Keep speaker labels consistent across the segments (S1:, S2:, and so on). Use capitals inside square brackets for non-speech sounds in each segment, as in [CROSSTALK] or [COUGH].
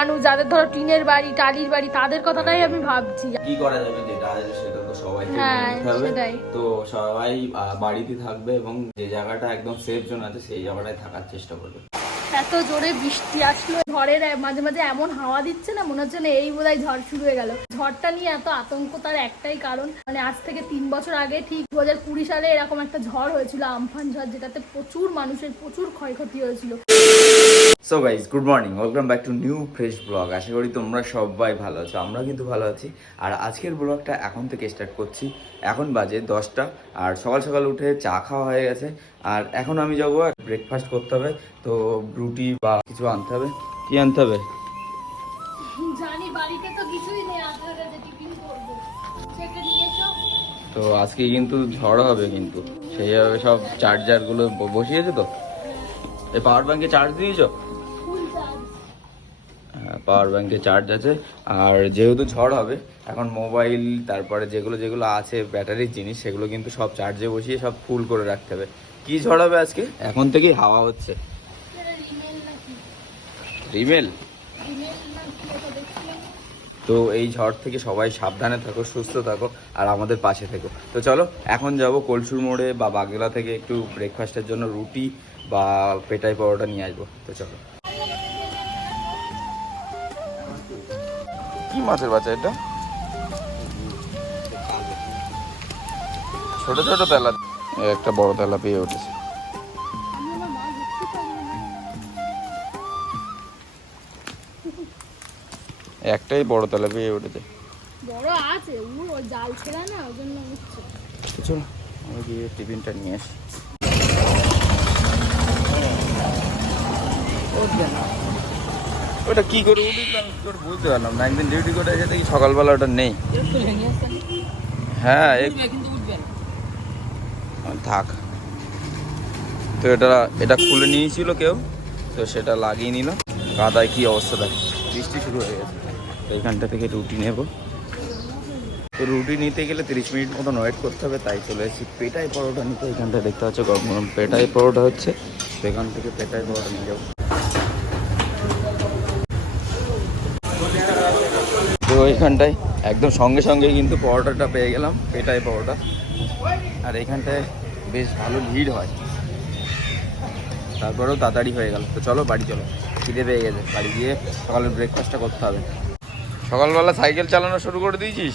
S1: মানুষ যাদের ধরো টিনের বাড়ি টালির বাড়ি তাদের কথাটাই আমি ভাবছি।
S2: কি করা যাবে যেটা? আছে সেটা তো সবাইকে
S1: হ্যাঁ। সেটাই।
S2: তো সবাই বাড়িতে থাকবে এবং যে জায়গাটা একদম সেফ জোন আছে সেই জায়গাটায় থাকার চেষ্টা করবে।
S1: এত জোরে বৃষ্টি আসলো ঝড়ের মাঝে মাঝে এমন হাওয়া দিচ্ছে না মনে হচ্ছে না এই বোধহয় ঝড় শুরু হয়ে গেল। ঝড়টা নিয়ে এত আতঙ্ক তার একটাই কারণ মানে আজ থেকে তিন বছর আগে ঠিক দু হাজার কুড়ি সালে এরকম একটা ঝড় হয়েছিল আমফান ঝড় যেটাতে প্রচুর মানুষের প্রচুর ক্ষয়ক্ষতি হয়েছিল।
S2: So guys good morning welcome back to new fresh blog আশা করি তোমরা সবাই ভালো আছো আমরা কিন্তু ভালো আছি। আর আজকের ব্লগটা এখন থেকে স্টার্ট করছি। এখন বাজে দশটা আর সকাল সকাল উঠে চা খাওয়া হয়ে গেছে। আর এখন আমি যাব ব্রেকফাস্ট করতে হবে। তো রুটি বা কিছু আনতে হবে। কি আনতে হবে?
S1: জানি বাড়িতে তো কিছুই নেই। টিফিন করব সেটা নিয়ে
S2: তো আজকে কিন্তু ঝড় হবে কিন্তু। সেইভাবে সব চার্জারগুলো বসিয়েছে তো? এই পাওয়ার ব্যাংকে চার্জ দিয়েছ? পাওয়ার ব্যাংকে চার্জ আছে। আর যেহেতু ঝড় হবে, এখন মোবাইল তারপরে যেগুলো যেগুলো আছে ব্যাটারির জিনিস, সেগুলো কিন্তু সব চার্জে বসিয়ে সব ফুল করে রাখতে হবে। কি ঝড় হবে আজকে? এখন থেকেই হাওয়া হচ্ছে।
S1: রিমেল?
S2: তো এই ঝড় থেকে সবাই সাবধানে থাকো, সুস্থ থাকো, আর আমাদের পাশে থেকো। তো চলো, এখন যাব কলসুর মোড়ে বা বাগেলা থেকে একটু ব্রেকফাস্টের জন্য রুটি বা পেটাই পরোটা নিয়ে আসব। তো চলো। কি মাছের বাচ্চা এটা? ছোট ছোট তেলা একটা বড় তেলা পেয়ে উঠেছে। একটাই বড় তেলা পেয়ে উঠেছে।
S1: বড় আছে ও ওই জাল ছেড়া না ওই জন্য উঠছে।
S2: তো চলো আমি গিয়ে টিফিনটা নিয়ে আসি। ওটা কি করে? করে বুঝতে পারলাম না, একদিন ডিউটি করে এসে দেখি সকালবেলা ওটা নেই। হ্যাঁ থাক। তো এটা এটা খুলে নিয়েছিল কেউ, তো সেটা লাগিয়ে নিল। কাদায় কি অবস্থা দেখ, বৃষ্টি শুরু হয়ে গেছে। এখানটা থেকে রুটি নেব। তো রুটি নিতে গেলে তিরিশ মিনিট মতন ওয়েট করতে হবে, তাই চলে এসেছি। পেটাই পরোটা নিতে, এখানটা দেখতে পাচ্ছ, গরম গরম পেটাই পরোটা হচ্ছে। তো এখান থেকে পেটাই পরোটা নিয়ে যাব। ওইখানটায়। একদম সঙ্গে সঙ্গে কিন্তু পরোটাটা পেয়ে গেলাম পেটাই পরোটা। আর এখানটায় বেশ ভালো ভিড় হয়। তারপরেও তাড়াতাড়ি হয়ে গেল। তো চলো, বাড়ি চলো। খিদে পেয়ে গেছে। বাড়ি গিয়ে সকালের ব্রেকফাস্টটা করতে হবে। সকালবেলা সাইকেল চালানো শুরু করে দিয়েছিস?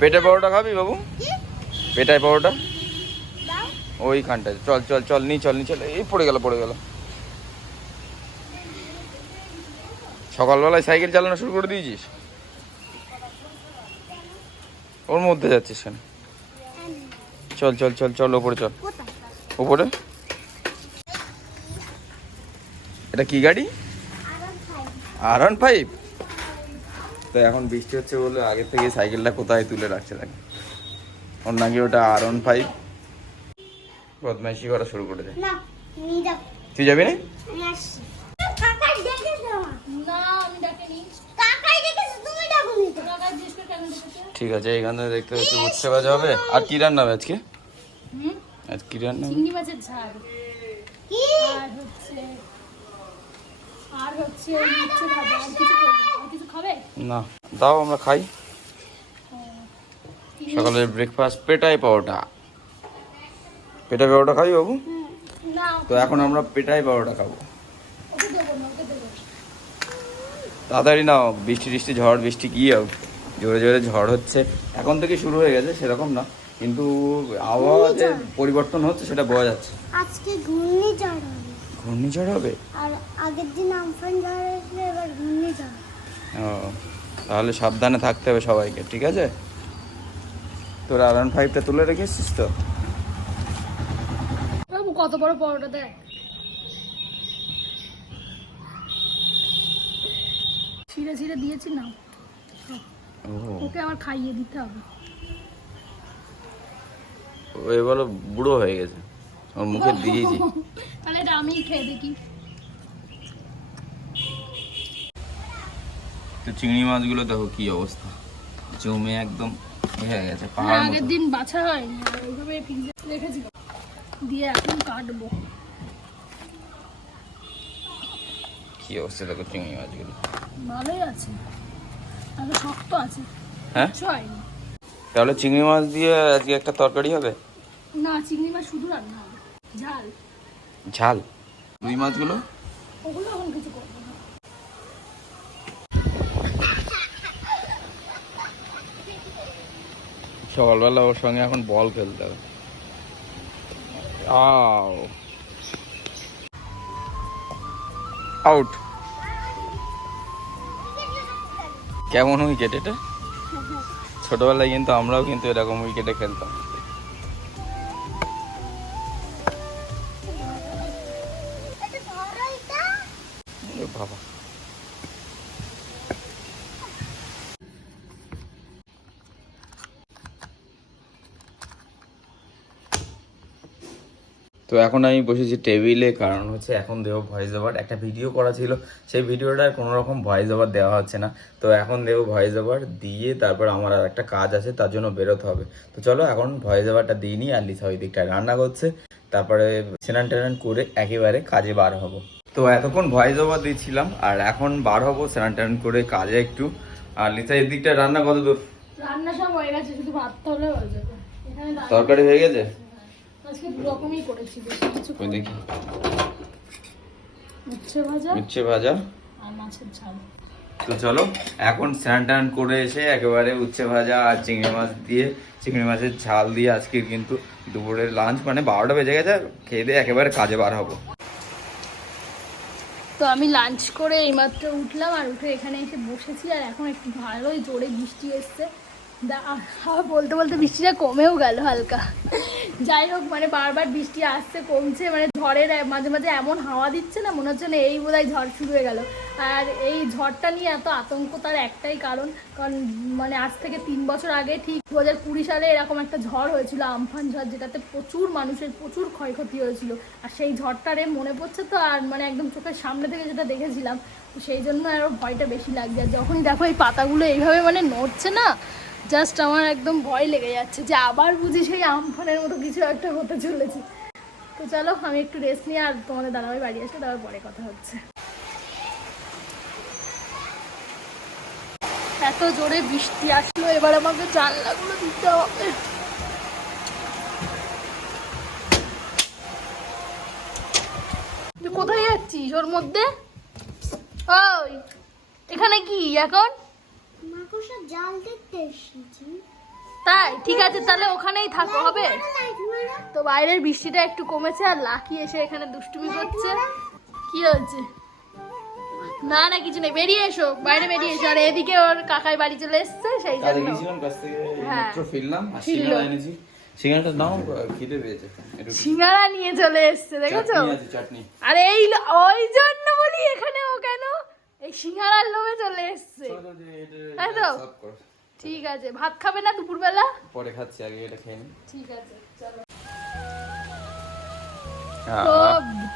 S2: পেটে পরোটা খাবি বাবু? পেটায় পরোটা? ওইখানটায়। চল চল চল, নি চল নি, চল। এই পড়ে গেল পড়ে গেল। সকালবেলায় সাইকেল চালানো শুরু করে দিয়েছিস? ওর মধ্যে যাচ্ছিস কেন? চল চল চল চল ওপরে চল। ওপরে? এটা কি গাড়ি? R one five. তো এখন বৃষ্টি হচ্ছে বলে আগে থেকে সাইকেলটা কোথায় তুলে রাখছে দেখ। ওর নাকি ওটা আর ওয়ান ফাইভ। বদমাইশি করা শুরু করে দেয় তুই যাবি না? ঠিক আছে এখানে দেখতে হচ্ছে উঠছে বাজা হবে। আর কি রান্না হবে আজকে আজ কি রান্না
S1: চিংড়ি মাছের ঝাল
S3: কি?
S1: আর হচ্ছে আর হচ্ছে উচ্ছে ভাজা। আর কিছু করব? কিছু খাবে?
S2: না দাও আমরা খাই। সকালের ব্রেকফাস্ট পেটাই পাওয়াটা পেটাই পাওয়াটা খাই বাবু?
S1: না।
S2: তো এখন আমরা পেটাই পাওয়াটা খাব। তাড়াতাড়ি নাও বৃষ্টি টিষ্টি ঝড় বৃষ্টি কি হবে? জোরে জোরে ঝড় হচ্ছে। এখন থেকে শুরু হয়ে গেছে সেরকম না। কিন্তু আবহাওয়া যে পরিবর্তন হচ্ছে সেটা বোঝা যাচ্ছে।
S3: আজকে ঘূর্ণিঝড় হবে।
S2: ঘূর্ণিঝড় হবে?
S3: আর আগের দিন আমফান ঝড় হয়েছিল এবার ঘূর্ণিঝড়।
S2: ও তাহলে সাবধানে থাকতে হবে সবাইকে ঠিক আছে? তোর আর ওয়ান ফাইভটা তুলে রেখেছিস তো?
S1: কত বড় পরোটা দেখ। ছিঁড়ে ছিঁড়ে দিয়েছি না ওকে আবার খাইয়ে দিতে হবে।
S2: ও এবারও বুড়ো হয়ে গেছে। ওর মুখে দিয়েছি
S1: তাহলে এটা খেয়ে দেখি।
S2: তো চিংড়ি মাছগুলো দেখো কি অবস্থা। জমে একদম হয়ে গেছে
S1: হ্যাঁ,
S2: পাহাড়
S1: আগের দিন বাছা আর ওইভাবে ফ্রিজে রেখেছি। দিয়ে এখন কাটবো।
S2: কি অবস্থা দেখো চিংড়ি মাছগুলো।
S1: ভালোই আছে। শক্ত আছে।
S2: হ্যাঁ? তাহলে চিংড়ি মাছ দিয়ে আজকে একটা তরকারি হবে?
S1: না চিংড়ি মাছ শুধু রান্না হবে। ঝাল।
S2: ঝাল? রুই মাছগুলো?
S1: ওগুলো এখন কিছু করব না।
S2: সকালবেলা ওর সঙ্গে এখন বল খেলতে হবে। আউট। কেমন উইকেট এটা? ছোটবেলায় কিন্তু আমরাও কিন্তু এরকম উইকেটে খেলতাম। বাবা। তো এখন আমি বসেছি টেবিলে কারণ হচ্ছে এখন দেবো ভয়েস ওভার একটা ভিডিও করা ছিল সেই ভিডিওটার কোনো রকম ভয়েস ওভার দেওয়া হচ্ছে না। তো এখন দেবো ভয়েস ওভার দিয়ে তারপর আমার আর একটা কাজ আছে তার জন্য বেরোতে হবে। তো চলো এখন ভয়েস ওভারটা দিয়ে নিই আর লিসা ওই দিকটা রান্না করছে তারপরে স্নান টান করে একেবারে কাজে বার হব। তো এতক্ষণ ভয়েস ওভার দিচ্ছিলাম আর এখন বার হব স্নান টান করে কাজে একটু। আর লিসা এই দিকটা রান্না কত দূর
S1: রান্না সব হয়ে গেছে শুধু ভাতটা হলে হয়ে যাবে।
S2: তরকারি হয়ে গেছে?
S1: আজকে দু রকমই করেছি বেশি কিছু
S2: ওই দেখি।
S1: উচ্ছে ভাজা
S2: উচ্ছে ভাজা।
S1: আর মাছের ঝাল।
S2: তো চলো এখন স্নান টান করে এসে একেবারে উচ্ছে ভাজা আর চিংড়ি মাছ দিয়ে চিংড়ি মাছের ঝাল দিয়ে আজকে কিন্তু দুপুরের লাঞ্চ মানে বারোটা বেজে গেছে খেয়ে দিয়ে একেবারে কাজে বার হব।
S1: তো আমি লাঞ্চ করে এইমাত্র উঠলাম আর উঠে এখানে এসে বসেছি আর এখন একটু ভালোই জোরে বৃষ্টি এসছে। বলতে বলতে বৃষ্টিটা কমেও গেল হালকা। যাই হোক মানে বারবার বৃষ্টি আসছে, কমছে মানে ঝড়ের, মাঝে মাঝে এমন হাওয়া দিচ্ছে না, মনে হচ্ছে না এই বোধহয় ঝড় শুরু হয়ে গেল। আর এই ঝড়টা নিয়ে এত আতঙ্ক তার একটাই কারণ কারণ মানে আজ থেকে তিন বছর আগে ঠিক দু হাজার কুড়ি সালে এরকম একটা ঝড় হয়েছিল, আমফান ঝড়, যেটাতে প্রচুর মানুষের প্রচুর ক্ষয়ক্ষতি হয়েছিল। আর সেই ঝড়টারে মনে পড়ছে তো, আর মানে একদম চোখের সামনে থেকে যেটা দেখেছিলাম সেই জন্য আরও ভয়টা বেশি লাগছে। আর যখনই দেখো এই পাতাগুলো এইভাবে মানে নড়ছে না জাস্ট আমার একদম ভয় লেগে যাচ্ছে যে আবার বুঝি সেই আমফানের মতো কিছু একটা হতে চলেছে। তো চলো, আমি একটু রেস্ট নিয়ে আর তোমাদের দাদাভাই বাড়ি আসলে তারপর পরে কথা হচ্ছে। এত জোরে বৃষ্টি আসলো, এবার আমাকে জানলাগুলো দিতে হবে। তুই কোথায় যাচ্ছিস ওর মধ্যে? ওই, এখানে কি এখন?
S3: মাকড়সার জাল দেখতে এসেছি।
S1: তাই ঠিক আছে তাহলে ওখানেই থাকো হবে? তো বাইরের বৃষ্টিটা একটু কমেছে আর লাকি এসে এখানে দুষ্টুমি করছে। কি হয়েছে? না না কিছু নেই বেরিয়ে এসো বাইরে বেরিয়ে এসো। আর এদিকে ওর কাকাই বাড়ি চলে এসছে সেই জন্য। হ্যাঁ।
S2: ফিরলাম সিঙ্গারা এনেছি। সিঙ্গারাটা নাও খিদে পেয়েছে।
S1: সিঙ্গারা নিয়ে চলে এসছে দেখেছ?
S2: চাটনি আছে চাটনি।
S1: আরে এই ওই জন্য বলি এখানে ও কেন? এই সিঙ্গারার লোভে চলে এসছে। তাই তো? ঠিক আছে। ভাত খাবে না দুপুরবেলা?
S2: পরে খাচ্ছি আগে এটা খেয়ে
S1: ঠিক আছে চলো। তো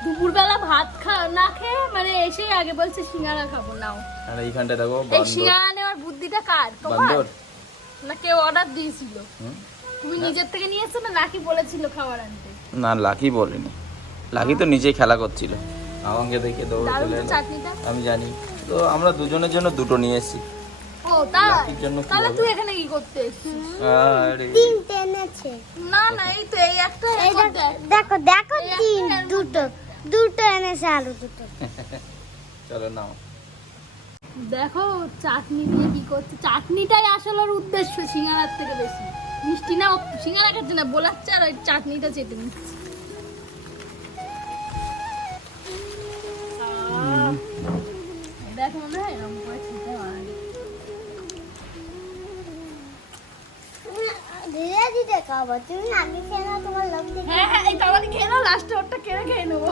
S1: দুপুরবেলা ভাত খা না খেয়ে মানে এসে আগে বলছে সিঙ্গারা খাব নাও।
S2: আর এইখানটা দেখো
S1: এই সিঙ্গারা নেওয়ার বুদ্ধিটা কার? তোমার? না কেউ অর্ডার দিয়েছিল। তুমি নিজের থেকে না নাকি বলেছিল খাবার আনতে?
S2: না লাকি বলেনি। লাকি তো নিজেই খেলা করছিল। আমাকে দেখে দৌড়ে চলে
S1: চাটনিটা।
S2: আমি জানি। তো আমরা দুজনের জন্য দুটো নিয়ে এসেছি।
S1: ও তাই?
S2: জন্য
S1: তাহলে তুই এখানে কি করতে
S2: আরে।
S3: তিনটে এনেছে
S1: না না এই তো এই একটা
S3: দেখো দেখো। তিন দুটো দুটো এনেছে আলু দুটো। [LAUGHS]
S2: চলো নাও।
S1: দেখো চাটনি দিয়ে কি করছে? চাটনিটাই আসলে ওর উদ্দেশ্য সিঙ্গারার থেকে বেশি। মিষ্টি না সিঙ্গারা খাচ্ছে না বোলাচ্ছে আর ওই চাটনিটা চেটে নিচ্ছে। দেখো না এরকম করে খেতে
S3: ধীরে ধীরে খাব তুমি আগে খেয়ে নাও তোমার লোক
S1: হ্যাঁ হ্যাঁ এই তাড়াতাড়ি খেয়ে নাও লাস্টে ওরটা কেড়ে খেয়ে নেব। [LAUGHS]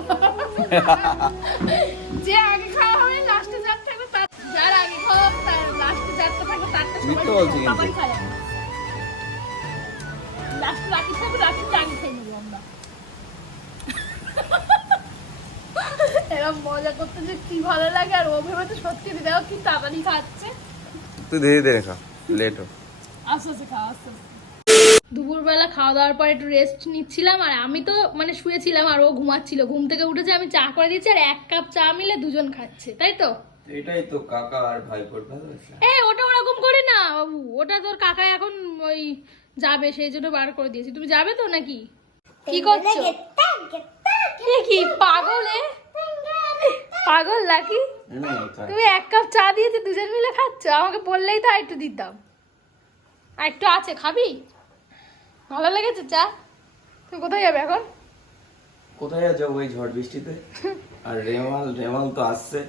S1: যে আগে খাওয়া হবে লাস্টে যার থাকবে তার যার আগে খাওয়া হবে তার লাস্টে যারটা থাকবে তারটা সবাই
S2: মিথ্যে
S1: মজা করতে যে কি ভালো লাগে আর ও ভেবে তো সত্যি দেখো কি তাড়াতাড়ি খাচ্ছে।
S2: তুই ধীরে ধীরে খা লেট হো।
S1: আস্তে আস্তে খাও আস্তে দুপুরবেলা খাওয়া দাওয়ার পর একটু রেস্ট নিচ্ছিলাম আর আমি তো মানে শুয়েছিলাম আর ও ঘুমাচ্ছিল। ঘুম থেকে উঠেছে আমি চা করে দিচ্ছি আর এক কাপ চা মিলে দুজন খাচ্ছে তাই তো?
S2: এটাই তো কাকা আর ভাইপোর ভালোবাসা
S1: এ ওটা ওরকম করে না বাবু। ওটা তোর কাকা এখন ওই যাবে সেই জন্য বার করে দিয়েছি। তুমি যাবে তো নাকি? কি করছ?
S3: গেত্তা গেত্তা
S1: কি পাগল পাগল নাকি? তুমি এক কাপ চা দিয়েছি দুজন মিলে খাচ্ছ? আমাকে বললেই তো আর একটু দিতাম। আর একটু আছে খাবি? ভালো লেগেছে চা? তুমি কোথায় যাবে এখন?
S2: কোথায় যাব এই ঝড় বৃষ্টিতে? আর রেমাল রেমাল তো আসছে।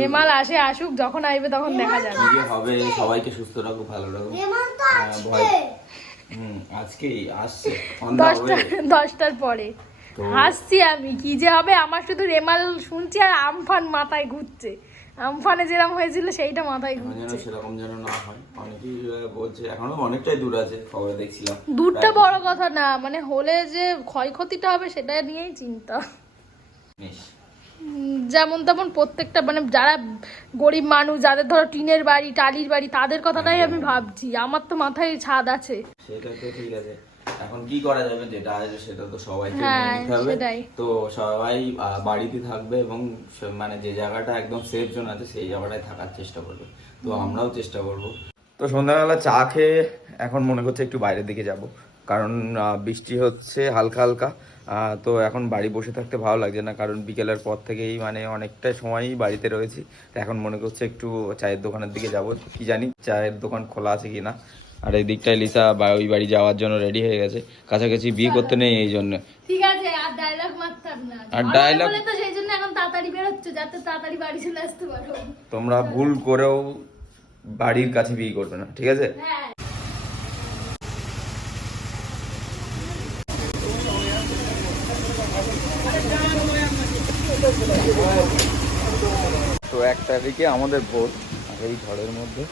S1: রেমাল আসে আসুক যখন আসবে তখন দেখা যাবে।
S2: কি হবে সবাইকে সুস্থ রাখো ভালো রাখো। হ্যাঁ,
S3: আজকে
S2: ভয় হুম আজকেই আসছে।
S1: দশটার পরে। হাসছি আমি কি যে হবে? আমার শুধু রেমাল শুনছি আর আমফান মাথায় ঘুরছে। আমফানে যেরকম হয়েছিল সেইটা মাথায় ঘুরছে।
S2: সেরকম যেন না হয়। অনেকেই বলছে এখনও অনেকটাই দূর আছে খবরে দেখছিলাম।
S1: দূরটা বড় কথা না মানে হলে যে ক্ষয়ক্ষতিটা হবে সেটা নিয়েই চিন্তা। যেমন তেমন প্রত্যেকটা মানে যারা গরিব মানুষ যাদের ধরো টিনের বাড়ি টালির বাড়ি তাদের কথাটাই আমি ভাবছি। আমার তো মাথায় ছাদ আছে।
S2: সেটা তো ঠিক আছে। এখন কি করা যাবে যেটা আছে সেটা তো সবাইকে
S1: হ্যাঁ,
S2: নিতে হবে। তো সবাই বাড়িতে থাকবে এবং মানে যে জায়গাটা একদম সেফ জোন আছে সেই জায়গাটায় থাকার চেষ্টা করবে। তো আমরাও চেষ্টা করব। তো সন্ধ্যাবেলা চা খেয়ে এখন মনে করছে একটু বাইরের দিকে যাব। কারণ আহ, বৃষ্টি হচ্ছে হালকা হালকা। আহ, তো এখন বাড়ি বসে থাকতে ভালো লাগছে না কারণ বিকেলের পর থেকেই মানে অনেকটা সময়ই বাড়িতে রয়েছি। তো এখন মনে করছে একটু চায়ের দোকানের দিকে যাব। কি জানি চায়ের দোকান খোলা আছে কিনা। আর এই দিকটায় লিসা ওই বাড়ি যাওয়ার জন্য রেডি হয়ে গেছে। কাছাকাছি বিয়ে করতে নেই এই জন্য।
S1: ঠিক আছে আর ডায়লগ মারতাম না।
S2: আর dialogue-
S1: বলে তো সেই জন্য এখন তাড়াতাড়ি বেরোচ্ছে যাতে তাড়াতাড়ি বাড়ি চলে আসতে পারো।
S2: তোমরা ভুল করেও বাড়ির কাছে বিয়ে করবে না ঠিক আছে?
S1: হ্যাঁ।
S2: তো এক তারিখে আমাদের ভোট এই ঝড়ের মধ্যে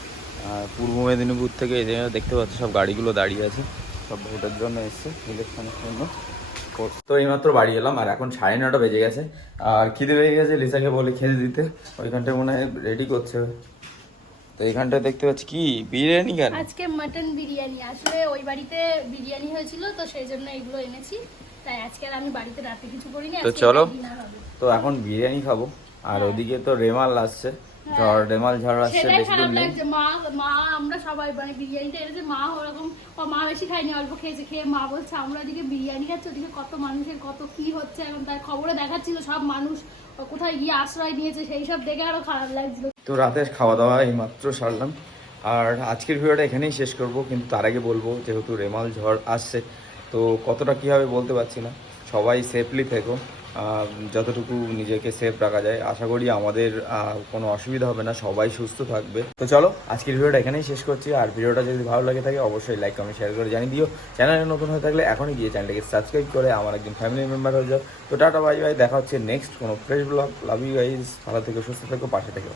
S2: পূর্ব মেদিনীপুর থেকে এই জায়গায় দেখতে পাচ্ছ সব গাড়িগুলো দাঁড়িয়ে আছে। সব ভোটের জন্য এসছে ইলেকশনের জন্য। তো এইমাত্র বাড়ি এলাম আর এখন সাড়ে নটা বেজে গেছে। আর খিদে বেজে গেছে লিসাকে বলে খেতে দিতে। ওইখানটায় মনে হয় রেডি করছে। তো এইখানটা দেখতে পাচ্ছি কি? বিরিয়ানি কেন?
S1: আজকে মাটন বিরিয়ানি। আসলে ওই বাড়িতে বিরিয়ানি হয়েছিল তো সেই জন্য এগুলো এনেছি। তাই আজকে আর আমি বাড়িতে রাতে কিছু করিনি
S2: তো চলো। তো এখন বিরিয়ানি খাব। আর ওদিকে তো রেমাল আসছে। ঝড় রেমাল ঝড় আসছে বেশি
S1: খারাপ
S2: নেই।
S1: মা মা আমরা সবাই মানে বিরিয়ানিটা এনেছে মা ওরকম মা বেশি খায়নি অল্প খেয়েছে খেয়ে মা বলছে আমরা ওদিকে বিরিয়ানি খাচ্ছি ওদিকে কত মানুষের কত কি হচ্ছে? এখন তার খবরে দেখাচ্ছিল সব মানুষ কোথায় গিয়ে আশ্রয় নিয়েছে সেই সব দেখে আরও খারাপ লাগছিল।
S2: তো রাতের খাওয়া দাওয়া এই মাত্র সারলাম। আর আজকের ভিডিওটা এখানেই শেষ করব কিন্তু তার আগে বলব যেহেতু রেমাল ঝড় আসছে তো কতটা কী হবে বলতে পারছি না সবাই সেফলি থেকো। যতটুকু নিজেকে সেফ রাখা যায়। আশা করি আমাদের কোনো অসুবিধা হবে না। সবাই সুস্থ থাকবে। তো চলো, আজকের ভিডিওটা এখানেই শেষ করছি। আর ভিডিওটা যদি ভালো লাগে থাকে, অবশ্যই লাইক কমেন্ট শেয়ার করে জানিয়ে দিও। চ্যানেলে নতুন হয়ে থাকলে এখনই গিয়ে চ্যানেলটাকে সাবস্ক্রাইব করে আমার একজন ফ্যামিলি মেম্বার হয়ে যাও। তো টাটা বাই বাই দেখা হচ্ছে নেক্সট কোনো fresh blog love you guys ভালো থেকে, সুস্থ থাকো, পাশে থেকো।